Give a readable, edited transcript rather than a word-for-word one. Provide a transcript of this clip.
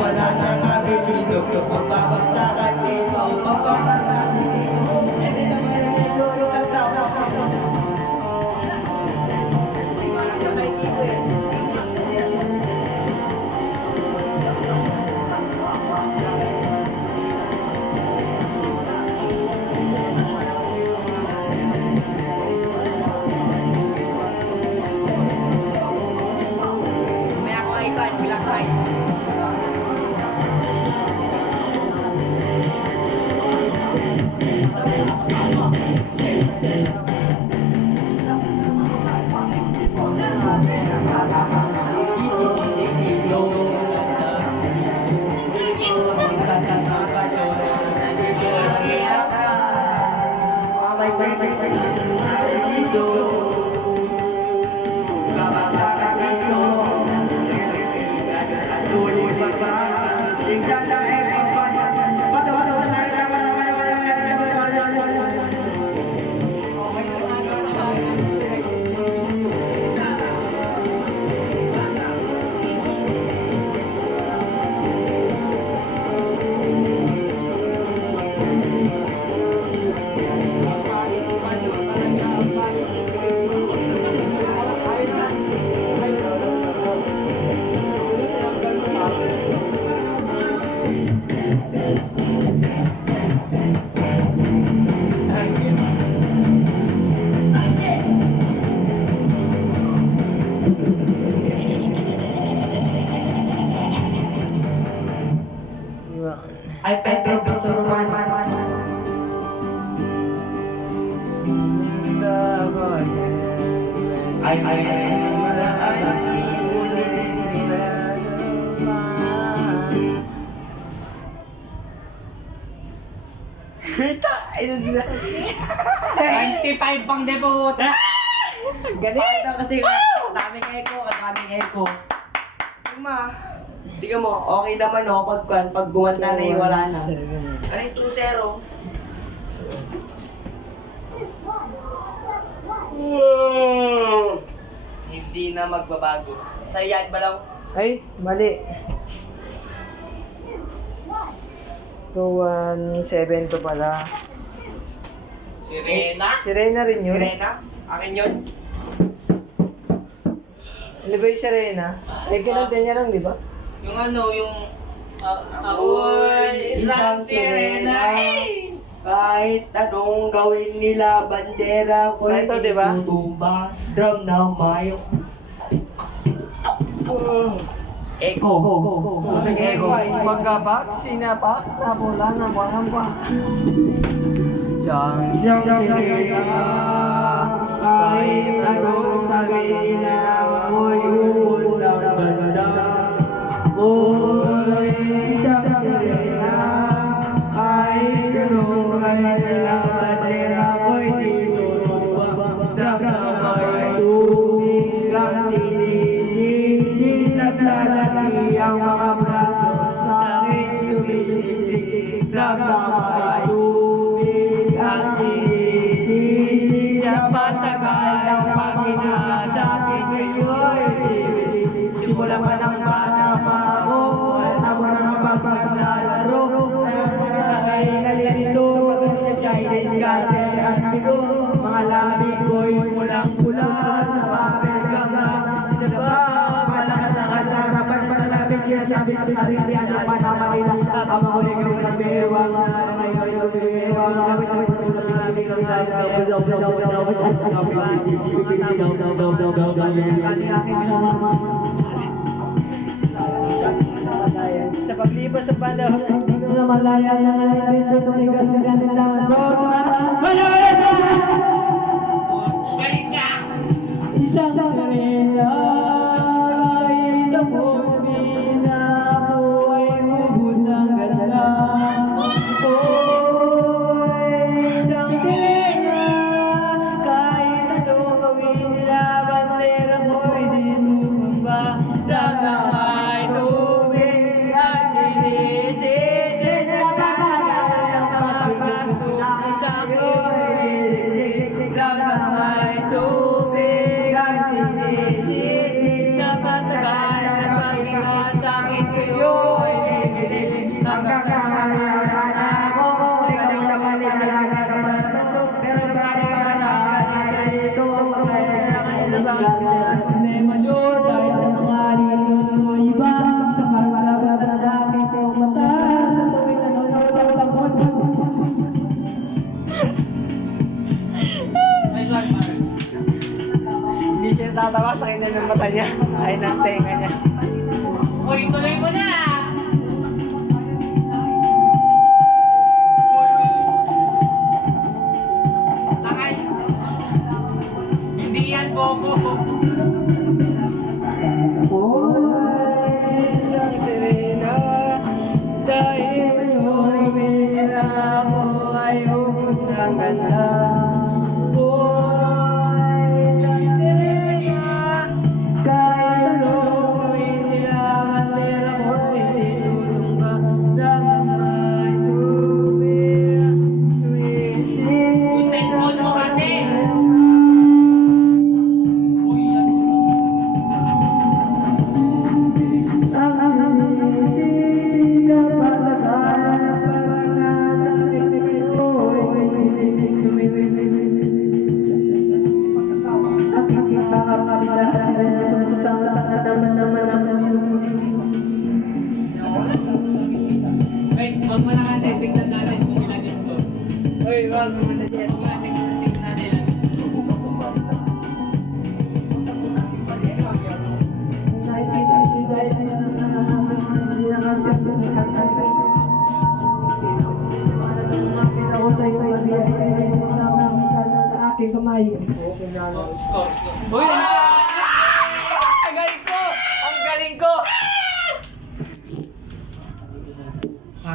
wala nang abilino. Magbabagsakan dito, papamarasi dito. Hindi naman yung iso sa tao. Hindi ko alam na kay Kiko eh. English kasi yan. May ako icon, black white. I pet Mr. Roman. Kita! 25 pang debut! Galit na kasi daming echo. Tingnan mo, okay naman pag gumanda na yung wala na. Ano yung 2-0? Hindi na magbabago. Sa yan ba lang? Ay, mali. 217 to pala. Sirena? Si Reyna rin yun. Sirena? Akin yun? Ano ba yung Serena? Eh, kinanta niya lang, di ba? Yung ano, yung... Aoy, isang sirena! Kahit anong gawin nila, bandera ko Sa ito, di ba? tutuba, drum na mayo. Echo. Ego. Pagkabak, sinapak, napula, napangampak. Siyang sirena, kahit anong sabihin na ako yun ang banda. Oy, siyang sirena, kahit anong kanya bandera ko'y ditutuba. Damdamay tubig ang sinisisi, naglalaki ang mga braso sa akin tumitigtig. Damdamay tubig ang sinisisi, sa patagal ang pagina sa akin kayo'y bibig. Simula pa ng bata pa ako, at ako nang pagpaglalaro. Ay nalilito pag sa Chinese cutter at bigo. Mga labi ko'y pulang-pula sa papel gama. Sinaba, malakad-lakad sa harapan sa labis. Sinasabi sa sarili at yung panamarila. Habang ako'y gawa ng bewang na nangyayari ng bewang. Gabi na ito ng labi ng labi. Matapos na pagkakali aking ginawa. Sa paglipas sa panahon, hindi ko na malaya ng alibis na tumigas ng ganit naman. Isang sirena, kahit ako'y mina, ako ay ubod ng ganda. Isang sirena, kahit anong gawin nila, bandera mo'y ditutumba. Damdamay tubig at sinisisi, naglalagay ang mga braso sa aking tumitigtig. Damdamay tubig at sinisisi, sa patagal na pag-inga sa akin kayo'y pinili hanggang sa naman ako. Tagalang pagkakalaga na kapatid, pero bakit ka nakakasal ito? Kailangan na ba ang mga problema nyo? Dahil sa mga lilos ko iba, sa paglabat ng aking kong mata, sa tuwing nanonood ang tapon. Nice one, pare. Hindi siya natatawa sa kanya ng mata niya, ay ng tenga niya. Uy, tuloy mo na! Takay. Hindi yan, Bobo. Oy, isang sirena, dahil sumibig na ako ay hukot ng ganda. Oy, isang sirena, kahit anong gawin nila, bandera ko hindi tutumba. Lang may tubig, tuwisig Yung cellphone mo kasi. Uy, yan. Wait, wag mo na natin. Tignan natin kung ilan yung score. Uy, wag mo na dyan. Tignan natin ilan yung score. Kamay. Score, score. Uy! Ang galing ko! Ang galing ko!